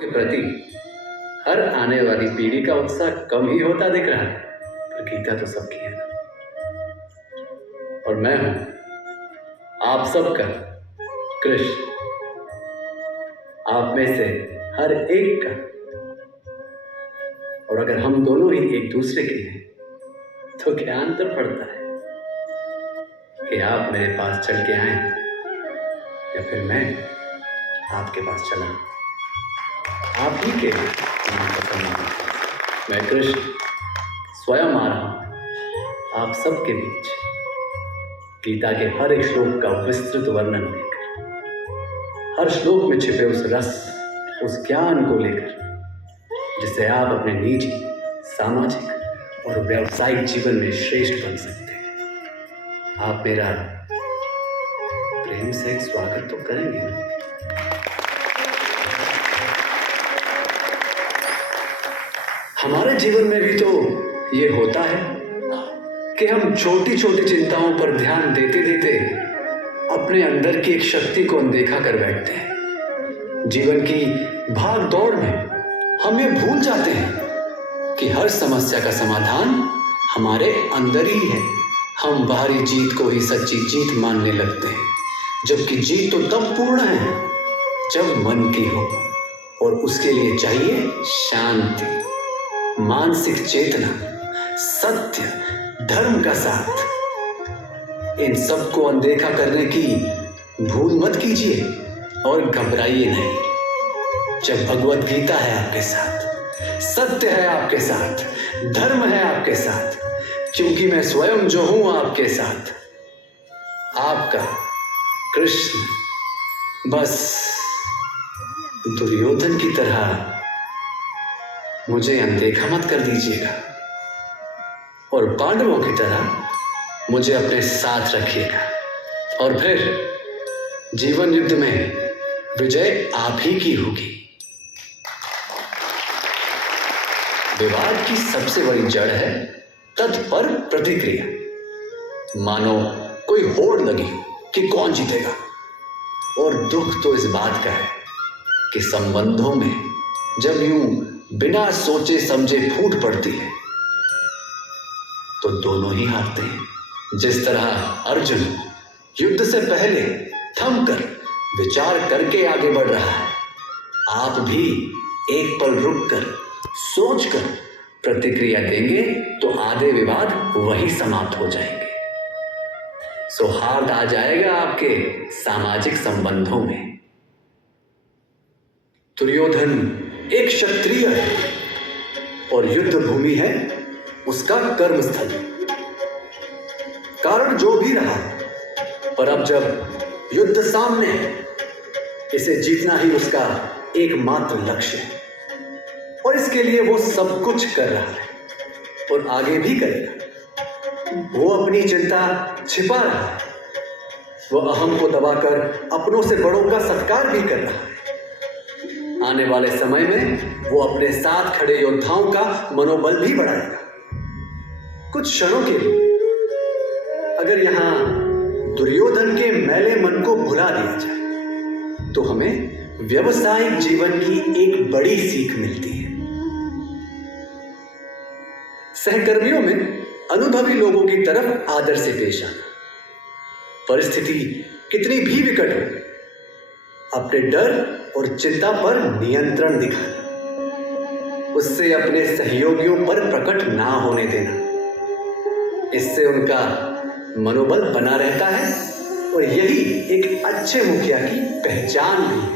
के प्रति हर आने वाली पीढ़ी का उत्साह कम ही होता दिख रहा है, पर गीता तो सबकी है ना। और मैं हूं आप सबका कृष्ण, आप में से हर एक का। और अगर हम दोनों ही एक दूसरे के हैं तो क्या अंतर पड़ता है कि आप मेरे पास चल के आए या फिर मैं आपके पास चला। आप ही के मैं कृष्ण स्वयं आ रहा हूं आप सबके बीच, गीता के हर एक श्लोक का विस्तृत वर्णन लेकर, हर श्लोक में छिपे उस रस, उस ज्ञान को लेकर, जिससे आप अपने निजी, सामाजिक और व्यावसायिक जीवन में श्रेष्ठ बन सकते हैं। आप मेरा प्रेम से स्वागत तो करेंगे। हमारे जीवन में भी तो ये होता है कि हम छोटी छोटी चिंताओं पर ध्यान देते देते अपने अंदर की एक शक्ति को अनदेखा कर बैठते हैं। जीवन की भाग दौड़ में हम ये भूल जाते हैं कि हर समस्या का समाधान हमारे अंदर ही है। हम बाहरी जीत को ही सच्ची जीत मानने लगते हैं, जबकि जीत तो तब पूर्ण है जब मन की हो, और उसके लिए चाहिए शांति, मानसिक चेतना, सत्य, धर्म का साथ। इन सबको अनदेखा करने की भूल मत कीजिए और घबराइए नहीं। जब भगवत गीता है आपके साथ, सत्य है आपके साथ, धर्म है आपके साथ, क्योंकि मैं स्वयं जो हूं आपके साथ, आपका कृष्ण। बस दुर्योधन की तरह मुझे अनदेखा मत कर दीजिएगा और पांडवों की तरह मुझे अपने साथ रखिएगा, और फिर जीवन युद्ध में विजय आप ही की होगी। विवाद की सबसे बड़ी जड़ है तत्पर प्रतिक्रिया। मानो कोई होड़ लगी कि कौन जीतेगा, और दुख तो इस बात का है कि संबंधों में जब यूं बिना सोचे समझे फूट पड़ती है तो दोनों ही हारते हैं। जिस तरह अर्जुन युद्ध से पहले थमकर विचार करके आगे बढ़ रहा है, आप भी एक पल रुककर सोचकर प्रतिक्रिया देंगे तो आधे विवाद वही समाप्त हो जाएंगे। सौहार्द आ जाएगा आपके सामाजिक संबंधों में। दुर्योधन एक क्षत्रिय है और युद्ध भूमि है उसका कर्म स्थल। कारण जो भी रहा, पर अब जब युद्ध सामने है, इसे जीतना ही उसका एकमात्र लक्ष्य है, और इसके लिए वो सब कुछ कर रहा है और आगे भी करेगा। वो अपनी चिंता छिपा रहा है, वो अहम को दबाकर अपनों से बड़ों का सत्कार भी कर रहा है। आने वाले समय में वो अपने साथ खड़े योद्धाओं का मनोबल भी बढ़ाएगा। कुछ क्षणों के लिए अगर यहां दुर्योधन के मैले मन को भुला दिया जाए तो हमें व्यवसायिक जीवन की एक बड़ी सीख मिलती है। सहकर्मियों में अनुभवी लोगों की तरफ आदर से पेश आना, परिस्थिति कितनी भी विकट हो, अपने डर और चिंता पर नियंत्रण दिखाना, उससे अपने सहयोगियों पर प्रकट ना होने देना। इससे उनका मनोबल बना रहता है और यही एक अच्छे मुखिया की पहचान भी है।